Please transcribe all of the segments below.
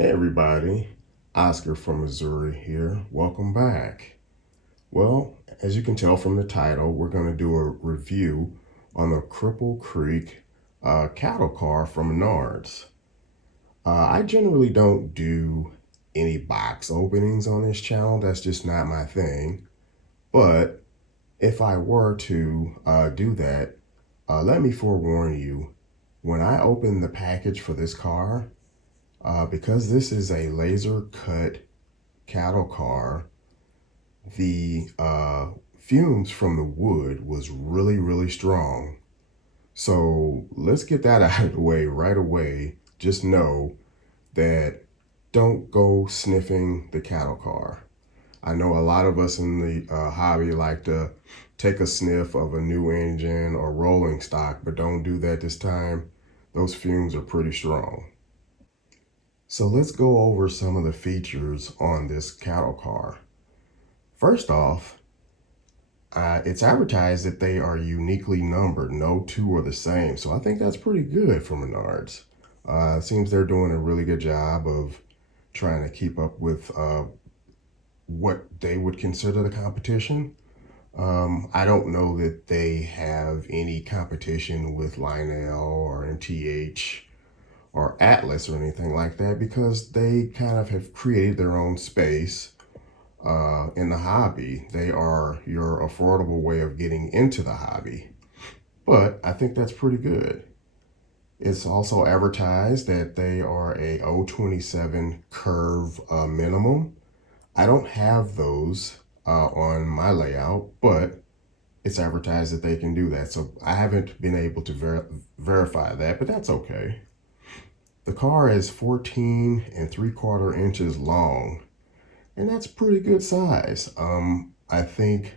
Hey everybody, Oscar from Missouri here. Welcome back. Well, as you can tell from the title, we're going to do a review on the Cripple Creek cattle car from Menards. I generally don't do any box openings on this channel. That's just not my thing. But if I were to do that, let me forewarn you, when I open the package for this car, because this is a laser cut cattle car, the fumes from the wood was really strong. So let's get that out of the way right away. Just know that don't go sniffing the cattle car. I know a lot of us in the hobby like to take a sniff of a new engine or rolling stock, but don't do that this time. Those fumes are pretty strong. So let's go over some of the features on this cattle car. First off, it's advertised that they are uniquely numbered. No two are the same. So I think that's pretty good for Menards. It seems they're doing a really good job of trying to keep up with what they would consider the competition. I don't know that they have any competition with Lionel or MTH or Atlas or anything like that because they kind of have created their own space in the hobby. They are your affordable way of getting into the hobby. But I think that's pretty good. It's also advertised that they are a 027 curve minimum. I don't have those on my layout, but it's advertised that they can do that. So I haven't been able to verify that, but that's okay. The car is 14 3/4 inches long, and that's pretty good size. I think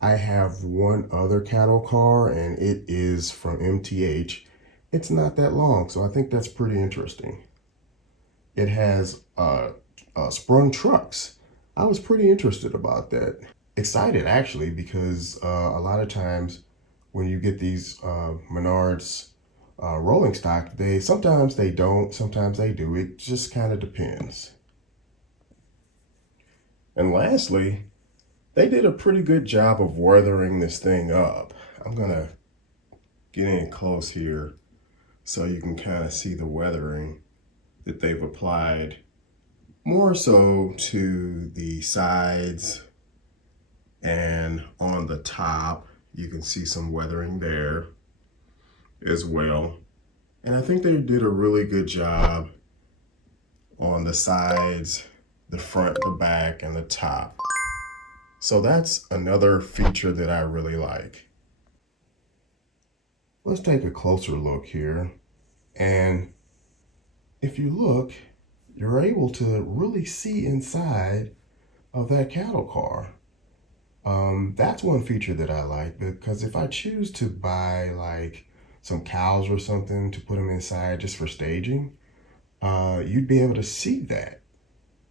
I have one other cattle car, and it is from MTH. It's not that long, so I think that's pretty interesting. It has sprung trucks. I was pretty interested about that. Excited actually, because a lot of times when you get these Menards rolling stock, sometimes they don't, sometimes they do. It just kind of depends. And lastly, they did a pretty good job of weathering this thing up. I'm gonna get in close here so you can kind of see the weathering that they've applied, more so to the sides and on the top. You can see some weathering there as well. And I think they did a really good job on the sides, the front, the back, and the top. So that's another feature that I really like. Let's take a closer look here. And if you look, you're able to really see inside of that cattle car. That's one feature that I like, because if I choose to buy like some cows or something to put them inside just for staging, you'd be able to see that.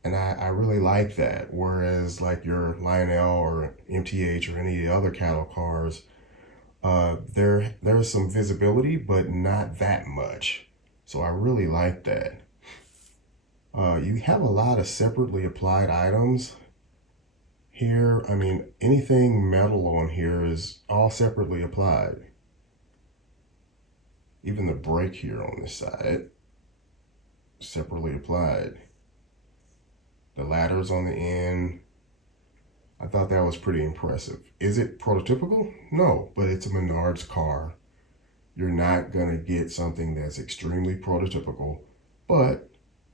And I really like that. Whereas like your Lionel or MTH or any of the other cattle cars, there's some visibility, but not that much. So I really like that. You have a lot of separately applied items here. I mean, anything metal on here is all separately applied. Even the brake here on this side, separately applied. The ladders on the end, I thought that was pretty impressive. Is it prototypical? No, but it's a Menards car. You're not gonna get something that's extremely prototypical, but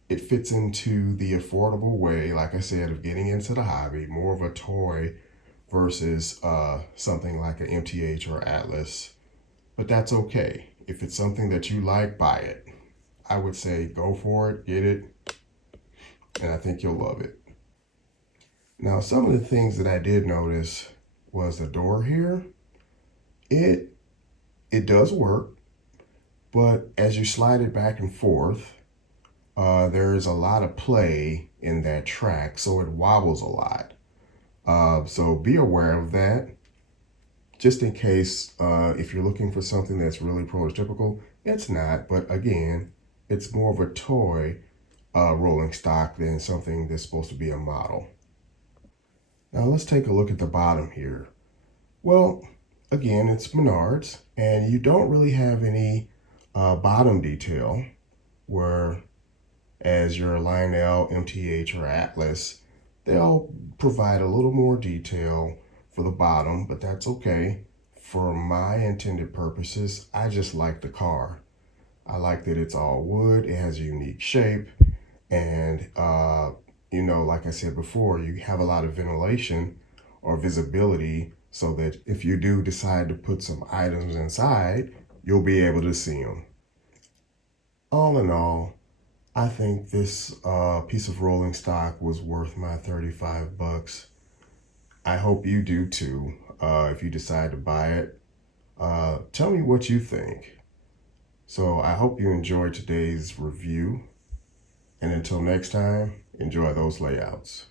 it fits into the affordable way, like I said, of getting into the hobby, more of a toy versus something like an MTH or Atlas. But that's okay. If it's something that you like, buy it. I would say go for it, get it, and I think you'll love it. Now, some of the things that I did notice was the door here. It does work, but as you slide it back and forth, there's a lot of play in that track, so it wobbles a lot. So be aware of that, just in case if you're looking for something that's really prototypical. It's not, but again, it's more of a toy rolling stock than something that's supposed to be a model. Now let's take a look at the bottom here. Well, again, it's Menards, and you don't really have any bottom detail where as your Lionel, MTH, or Atlas, they'll provide a little more detail for the bottom, but that's okay. For my intended purposes, I just like the car. I like that it's all wood, it has a unique shape, and like I said before, you have a lot of ventilation or visibility so that if you do decide to put some items inside, you'll be able to see them. All in all, I think this piece of rolling stock was worth my 35 bucks. I hope you do too. If you decide to buy it, tell me what you think. So I hope you enjoyed today's review. And until next time, enjoy those layouts.